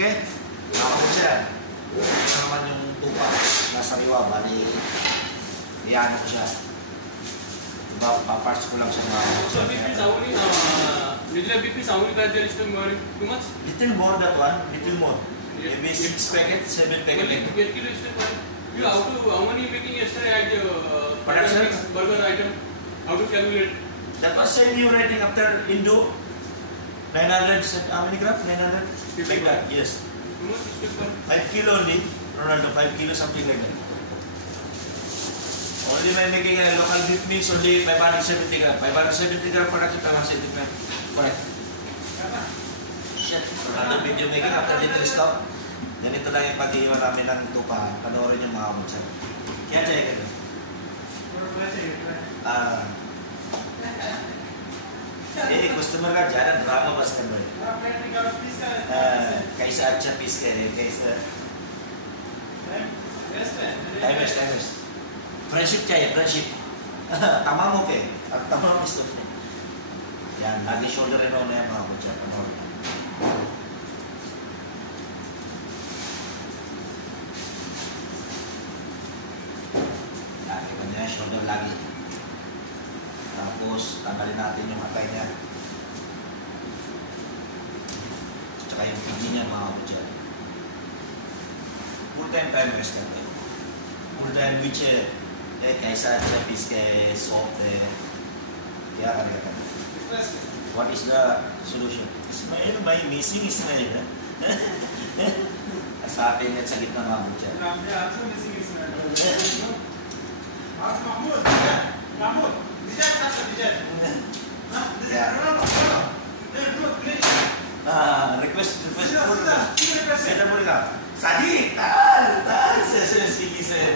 Okay? Ako siya. Ito naman yung tupa. Nasa riwa. Bali, iyan ko siya. Diba, paparts ko lang siya mga. So, little is too much? Little more that one. Little more. Maybe 6 packets, 7 packets. How many making yesterday at Production? Burger item? How to calculate? That was same you writing after Indo. 900, how many grams? 900? Like that, yes. 5 kilo only. Ronaldo, 5 kilo, something like that. Only by making a local beef means only 570 grams. 570 grams production, 570 grams. Correct. Shit. Ronaldo video making after little stop. Ganito lang yung pag-iwan namin ng tupa. Panoorin yung mga kumutsa. Kaya dyan ka doon. Customer ka dyan, drama bas ka doon. Kaisa acha piece ka eh. Kaisa... Time waste. Friendship kaya, friendship. Tama mo kaya. Tama mo gusto ko. Yan, lagi shoulder and on na yan mga kumutsa. Panoorin. Shoulder lagi. Tapos, tanggalin natin yung atay niya. Tsaka yung kidney niya, mga kapatid. Full time waste natin. Full time which, kaisa siya piece soft, kaya kanina. What is the solution? Ismail, may missing Ismail. Sa atin at sa gitna, mga kapatid. Missing Ismail. Mahmoud, dijat nasa dijat. Request Saya boleh tak? Sadi, tak. Saya sikit saya.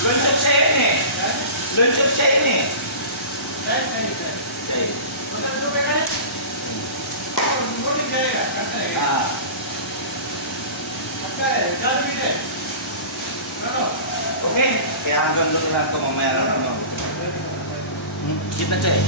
Lunch saya ni. Lunch saya ni. Oke, kaya hanggang doon lang ito mamaya lang. Kita cek.